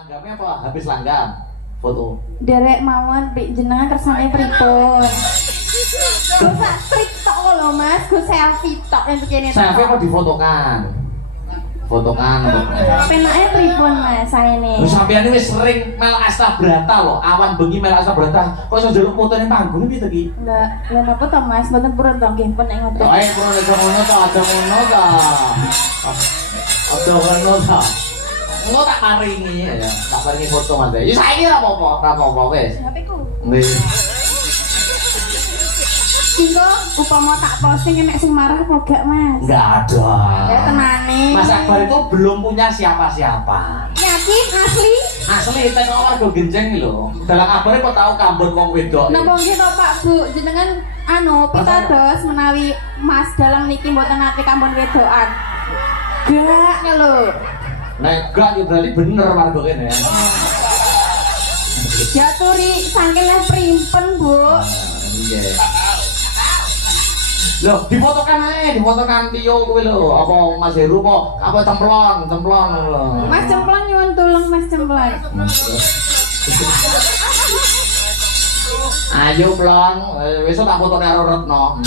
Langgapnya apa? Habis langgam foto. Derek mawon jenengan kersane pripun? Gue trik tok lho Mas, gue selfie tok yang begini. Selfie kok difotokan? Fotokan. Penake pripun Mas saene? Wis sampeyan iki wis sering mel Astabrata lho, awan bengi mel Astabrata. Kok iso njaluk fotone panggung piye to iki? Lah, lha napa to Mas? Mboten purun to nggih pun nek ngoten. Ae purun nek ngono to, ada ngono to. Ada ngono to. Engko tak paringi ya, tak paringi foto Mas. Ya saiki ora apa-apa, ora apa-apa wis. HP-ku. Nggih. Singgo upama tak posting nek sing marah apa gak Mas? Enggak ada. Ya tenane. Mas Akbar itu belum punya siapa-siapa. Yakin asli? Asli itu kok warga genjeng lho. Dalam kabar kok tahu kambut wong wedok. Napa nggih to Pak Bu, jenengan pitados menawi Mas dalam niki mboten nate kampun wedokan. Gak lho. Nek gak ya berarti bener warga kene. Jaturi saking primpen Bu. Iya. Loh, difotokan ae, difotokan Tio kuwi lho, apa Mas Heru apa cemplon lho. Mas cemplon nyuwun tulung Mas cemplon. Ayo plon, wis tak fotone karo Retno.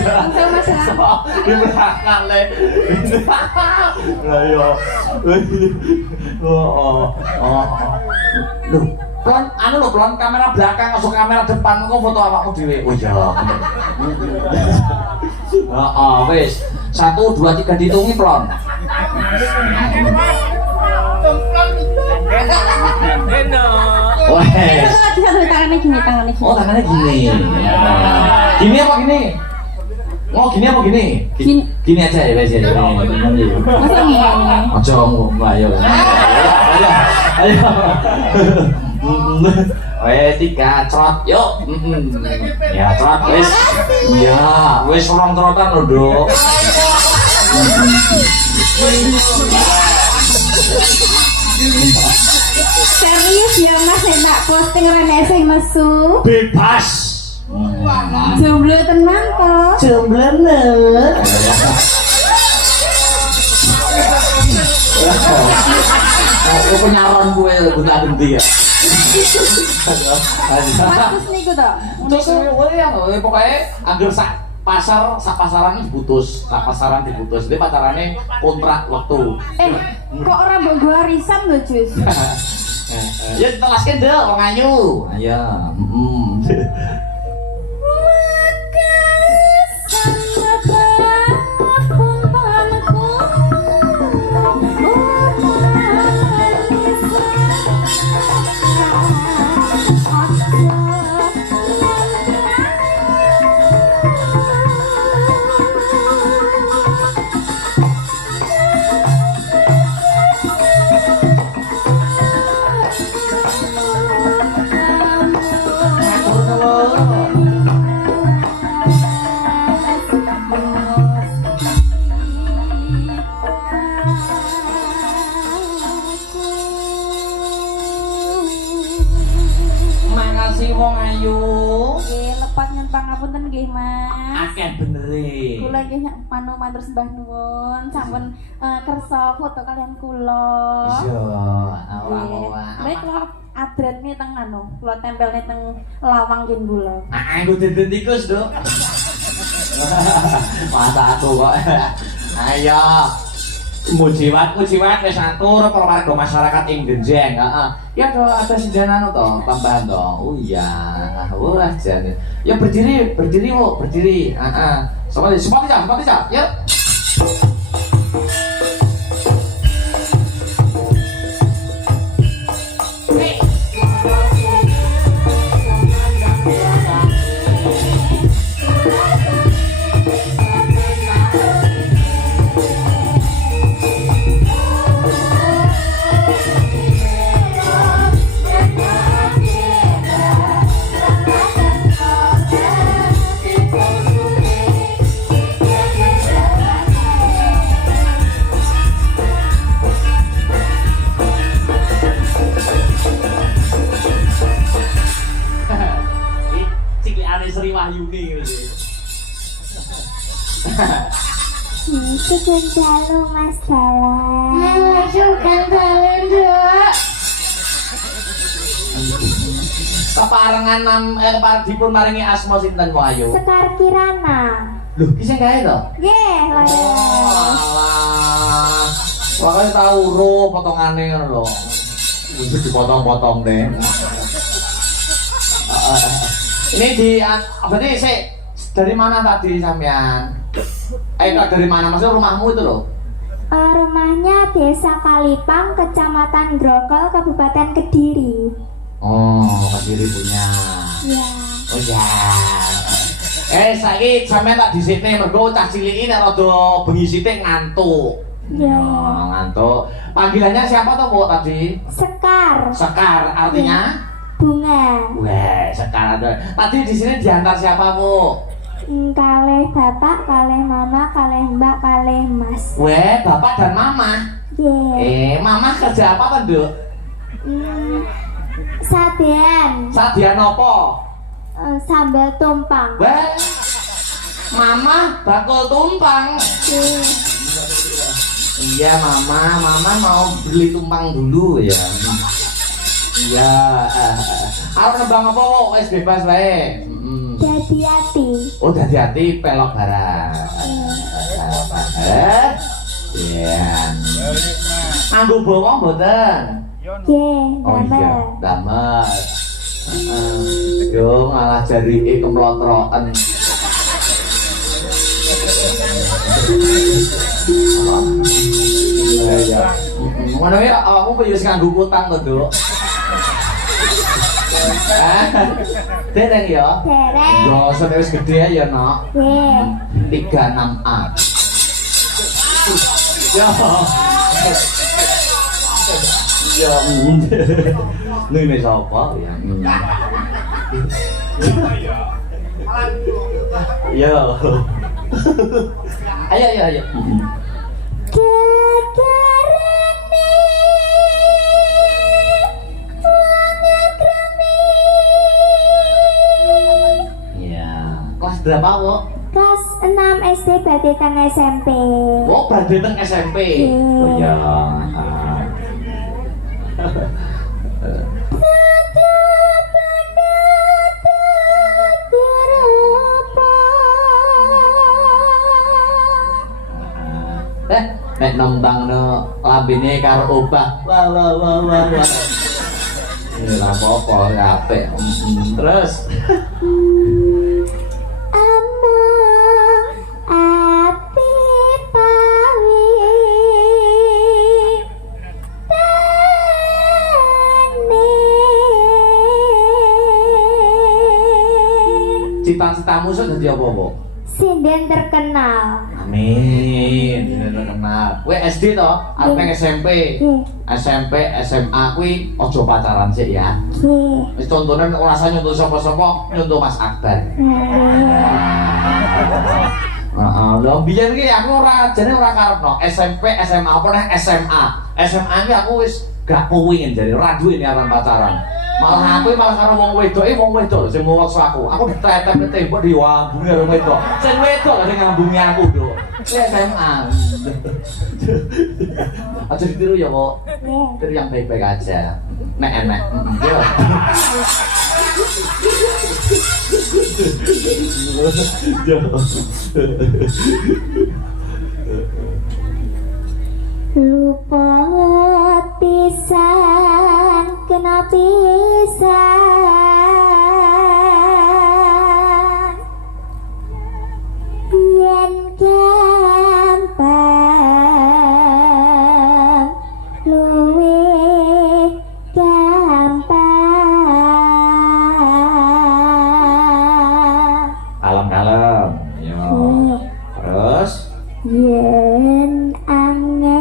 Langsung Mas lah. Di belakang le. Lah yo. Oh. Loh, plon anu lho plon kamera belakang masuk kamera depan kok foto awakmu dhewe. Oh iya. Heeh, wis. 1 2 3 dihitungi plon. Wes. Tangannya gini. Oh, tangannya gini. Gini apa gini? Oh, gini apa gini? Gini aja ya, wes ya. Masa ngene. Aja ngomong, ayo. Ayo. Wes 3 trot, yuk. Ya, trot wes. Iya, wes orang trotan lho, Dok. Serius ya Mas, enak posting rene sing mesu. Bebas. Jomblo tenan to. Jomblo. Aku penyaron gue buta genti ya. Mas niku to. Terus ya pokoknya anggur sak pasaran diputus, dia pacarannya kontrak waktu. Kok ora mbok go arisan lho, Jus? Ya telaskan deh orang ayu. Ayo. Makasih wong ayu. Nggih, lepat nyuwun pangapunten nggih, Mas. Akeh benere. Kula nggih matur sembah nuwun, sampun kersa foto kalian kula. Iya, Baik kula adretne teng kula tempelne teng lawang kin kula. Aku deden tikus, Dok. Masa aku kok. Ayo. Mujiwat wis atur para warga masyarakat ing Genjeng, heeh. Ya ada sejanan to, tambahan to. Oh iya. Wah, jane. Ya berdiri, Bu, berdiri. Heeh. Seperti aja. Yuk. Sri Wahyuni gitu. Sugeng dalu Mas Dalan. Sugeng dalu, Nduk. Keparengan kepareng dipun maringi asma sinten Wahyu? Sekar Kirana. Lho, ki sing kae to? Nggih, lho. Alah. Pokoke tau uro potongane ngono lho. Wis dipotong-potong deh. Ini di berarti sih dari mana tadi sampean? Dari mana? Maksudnya rumahmu itu loh? Rumahnya Desa Kalipang, Kecamatan Grogol, Kabupaten Kediri. Oh, Kediri punya. Ya. Oh ya. Saiki sampean tak disini mergo cah cilik ini rada bengi sithik ngantuk. Ya. Oh, ngantuk. Panggilannya siapa tuh, Bu, tadi? Sekar. Sekar, artinya? Bunga. Weh, Sekar. Tadi di sini diantar siapa, Bu? Kalih bapak, kalih mama, kalih mbak, kalih mas. Weh, bapak dan mama. Ye. Mama kerja apa kan, Duk? Sadean. Sadian apa? Sambal tumpang. Weh, mama bakul tumpang. Ye. Iya, mama mau beli tumpang dulu ya. Iya, arep nembang apa, Bu? Wis bebas wae. Dadi ati. Oh, hati-hati pelok barang. Iya. Anggo bawang mboten? Ye, Oh iya, damel. damel. Yo malah jarike kemlotroken. Iya. Ngono ya awakmu kok yo wis nganggo kutang to, Duk? Dereng ya? Dereng. Dosa wis gede ya, Nok. Ye. 36A. Ya. Ya. Ini sapa ya? Ya. Ayo. Kekerene wong agrami. Ya. Kelas berapa, Bu? Kelas 6 SD badhe teng SMP. Oh, badhe teng SMP. Oh ya. Nek nembangno lambene karo obah. Wah. Ini lah apa apik. Terus Among ati pawi tane. cita-citamu sudah jadi apa, Bu? Sinden terkenal. Amin. Terkenal. Kowe SD to? Arep nang SMP. Nggih. SMP, SMA kuwi aja pacaran sik ya. Nggih. Wis contone nek ora usah nyontoh sapa-sapa, nyontoh Mas Akbar. Heeh, lho biyen ki aku ora jane ora karepno SMP, SMA apa neh SMA. SMA ki aku wis gak kepengin jare ora duwe niatan pacaran. Malah aku malah karo wong wedok sing muwaksa aku. Aku ditretep ke tembok diwambungi karo wedok. Sing wedok lho sing ngambungi aku, Duk. SMA. Aja ditiru ya, kok. Tiru yang baik-baik aja. Nek enek. Yo. Lupa pisan kena pisan yen gampang luwih gampang Kalem-kalem. Yo. Terus yen angel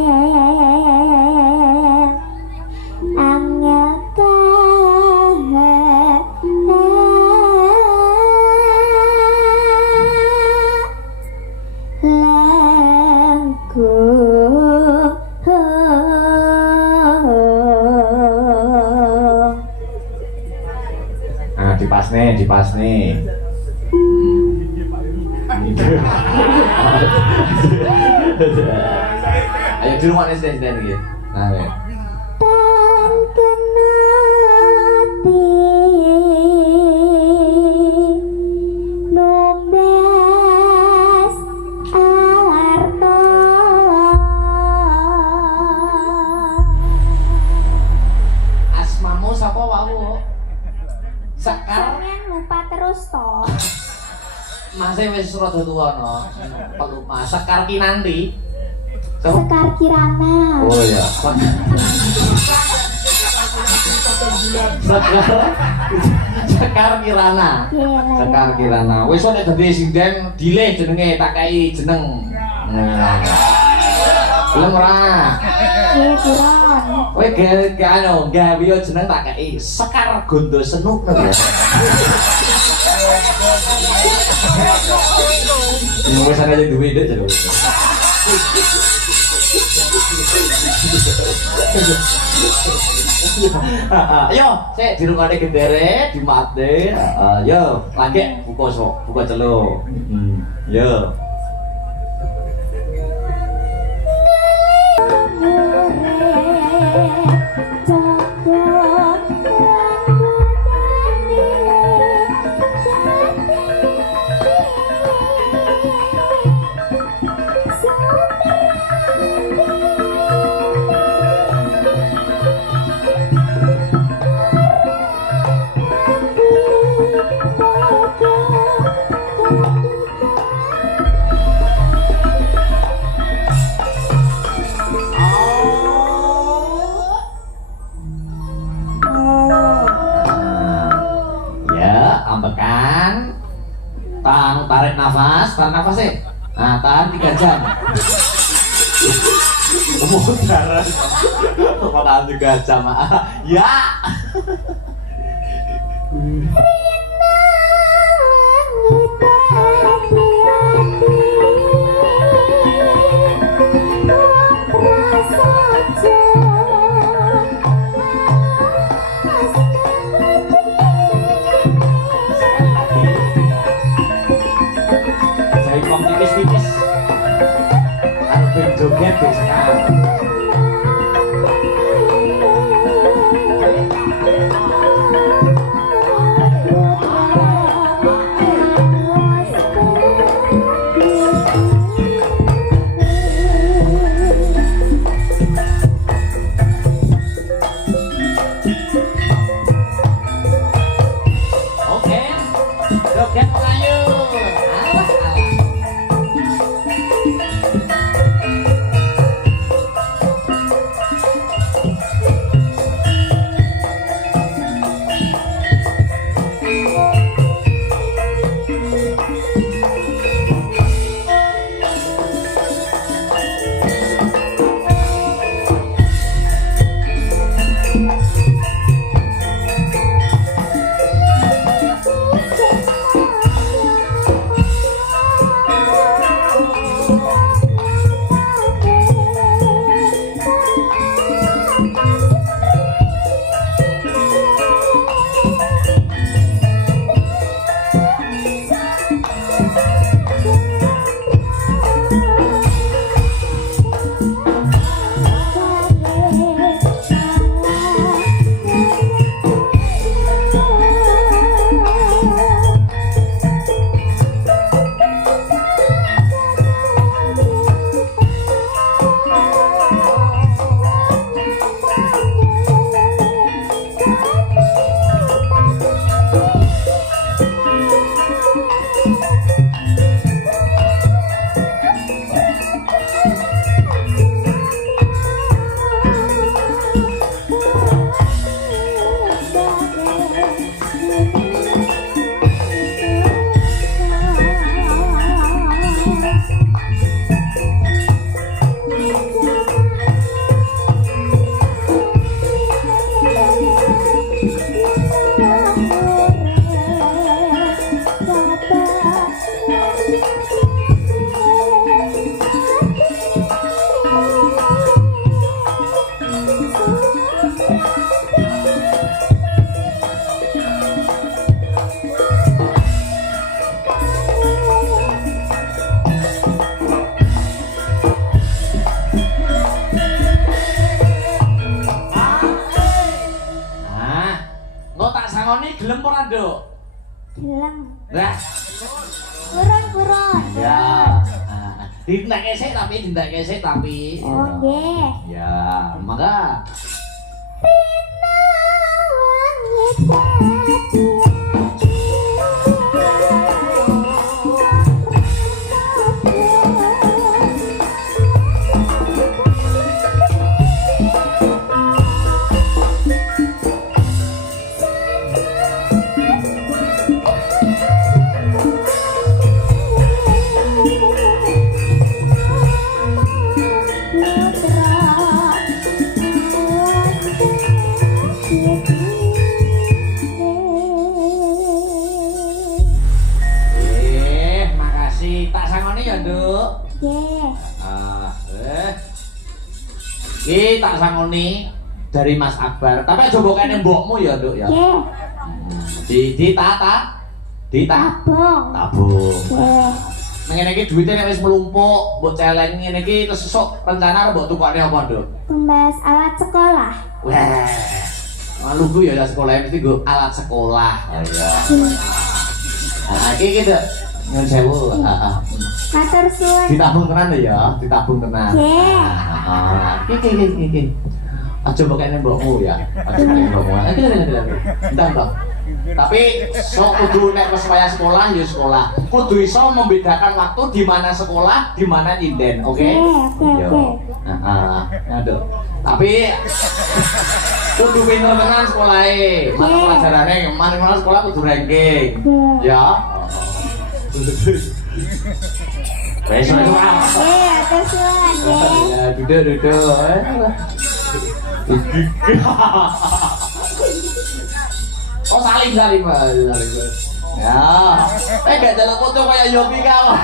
Nah, dipas nih. Ayo di rumah nih stand gitu. Nah, ya. tan kenati lumbes arto Asmamu sapa wae? Sekar sampeyan lupa terus toh. masih wis rada tuwa no. Pelupa Sekar Kinanti. Sekar Kirana. Oh iya. Sekar Kirana. Sekar Kirana. Wis nek dadi sinden dileh jenenge tak kei jeneng. Belum ora. Nggih, buron. Kowe gawe yo jeneng tak kei Sekar Gondo Senuk lho ya. Ini wis ana duwe ndek jare. Ayo, sik dirungokne gendere, dimate. Yo, lagi buka celuk. Yo. Ambekan, tarik nafas ya. Nah, tahan 3 jam. Mudaran, tahan 3 jam. Ya. Tipis-tipis harus joget biasanya. Oke, joget Melayu. Gelem. Nah, Kurun. ya. Dintek esek tapi. Oh, nggih. Ya, maka Rina wangi dadi makasih. Tak sangoni ya, Nduk. nggih. Iki tak sangoni dari Mas Akbar. Tapi aja mbok kene mbokmu ya, Nduk ya. Nggih. Di Tabung. tabung. Nggih. Ngene iki duwite nek wis mlumpuk, mbok celeng ngene iki terus sesuk rencana arep mbok tukokne apa, Nduk? Tumbas alat sekolah. Wah. Maluku ya sekolah mesti nggo alat sekolah. Oh iya. Nah, iki Nduk. Nyun sewu. Heeh. Matur suwun. Ditabung tenan ya, ditabung tenan. Nggih. Iki. Aja mbok kene mbokmu ya. Aja kene mbokmu. Iki. Entar toh. Tapi sok kudu nek wis wayah sekolah ya sekolah. Kudu iso membedakan waktu di mana sekolah, di mana nyinden, oke? Oke. Heeh. Aduh. Tapi kudu pinter tenan sekolahe. Mata pelajarane mana sekolah kudu ranking. Ya. Wes wes. Matur suwun nggih. Ya, duduk. Oh salim. Ya. Gak jalan foto kayak Yopi kau.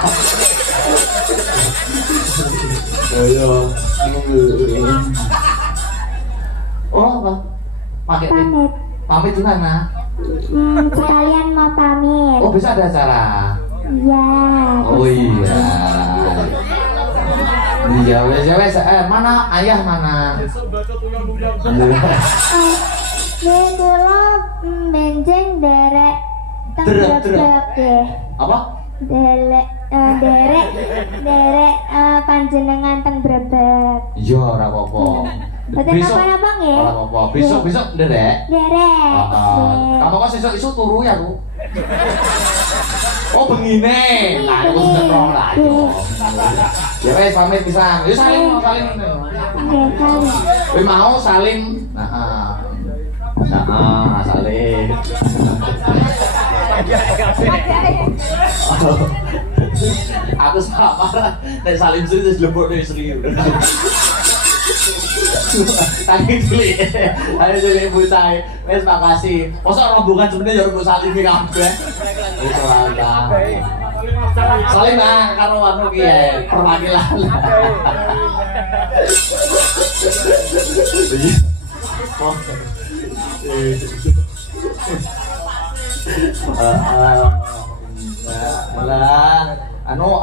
Ayo. Oh apa? Pakai Pamit. pamit di mana? Sekalian mau pamit. Oh bisa ada acara. Iya. Oh iya. Iya wes. Mana ayah mana? Nggih kula benjing derek teng Derek. Brebek nggih. Apa? Derek panjenengan teng Brebek. Iya ora apa-apa. Boten napa-napa nggih. Ora apa-apa. Besok nderek. Derek. Nggih. Kamu kok sesuk turu ya, Bu? Oh, bengine. Nah, aku setrong lah. Ya wes pamit pisan. Ya salim. Nggih, kali. Kowe mau salim. Nah, salim. Aku sabar. Nek salim serius lebok nek serius. Tangi cilik. Ayo cilik bocah. Wes makasih. Mosok rombongan sebenarnya ya mbok salimi kabeh. Wis ora. Salim nang karo anu ki perwakilan. Alah,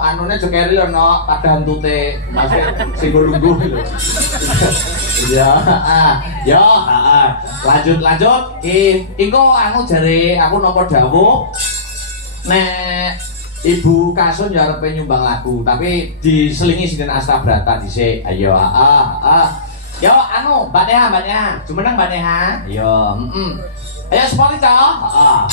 anune jekeri ono padantute Mas sing lungguh lho. Iya, ya, lanjut. Iko anu jare aku napa dawuh nek Ibu Kasun ya arepe nyumbang lagu, tapi diselingi sinten Astabrata dhisik. Ayo, Yo anu, Mbak Neha. Jumeneng Mbak Neha. Yo, Ayo sepoti cah.